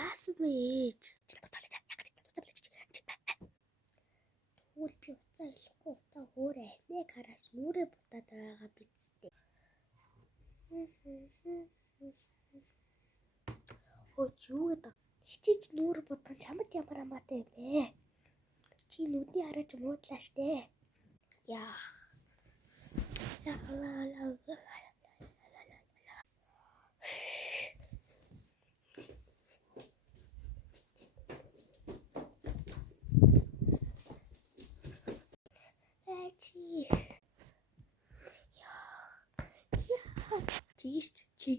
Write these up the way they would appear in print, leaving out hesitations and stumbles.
яасан бэ ээж? Чи буцаалаа яг буцаалаа чи. Тэгвэл би уцаа хэлэхгүй уцаа өөрөө амиг хараач нүрээ бутаад байгаа биз дээ. Өө чи юу гэдэг? Хичээж нүур бутган чамд ямар амаатай юм бэ? Чи нүдний хараач муудлаа штэ. Яах. Чи. Тийш чи.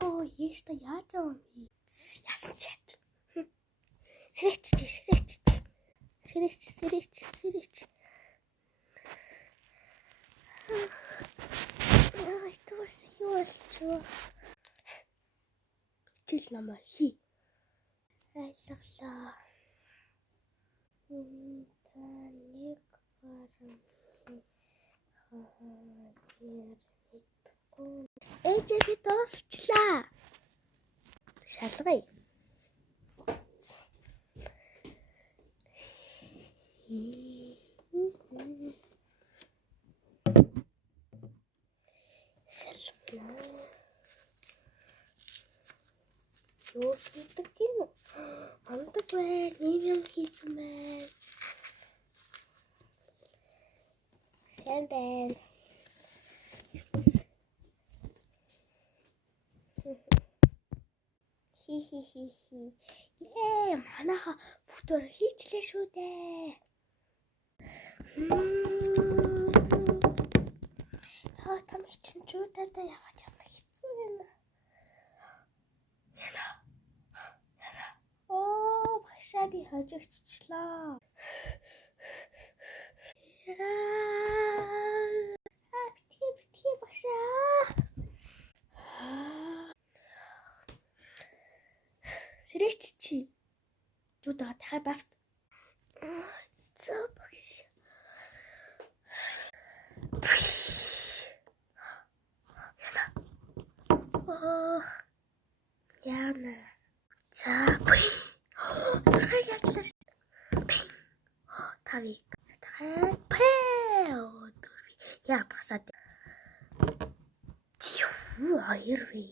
Ёо, яста яаж юм бэ? Яасан чат. Сэрэч. Ай, тус юу болчихоо. Хичээл намаа хий. Айлглаа. Нэг ээжээ би дуусчлаа. Шалгая. Юу хийдэг юм? Амдаг бай, юм хийсэн байна. Сайн байна. Хи. Манайха бүгдөө хийчлээ шүү дээ. Там чинь чуудаа яваад ямар хэцүү юм. Оо, багшаа би хожигдчихлаа. Битгий багшаа. Сэрэч чи. Чуудаа дахиад авт. За багш. Яна. За бүй. Тэрхээ яачлаа. Тавик. Дахиад дөрви. Яа багсаад. Юу хоёр вэ?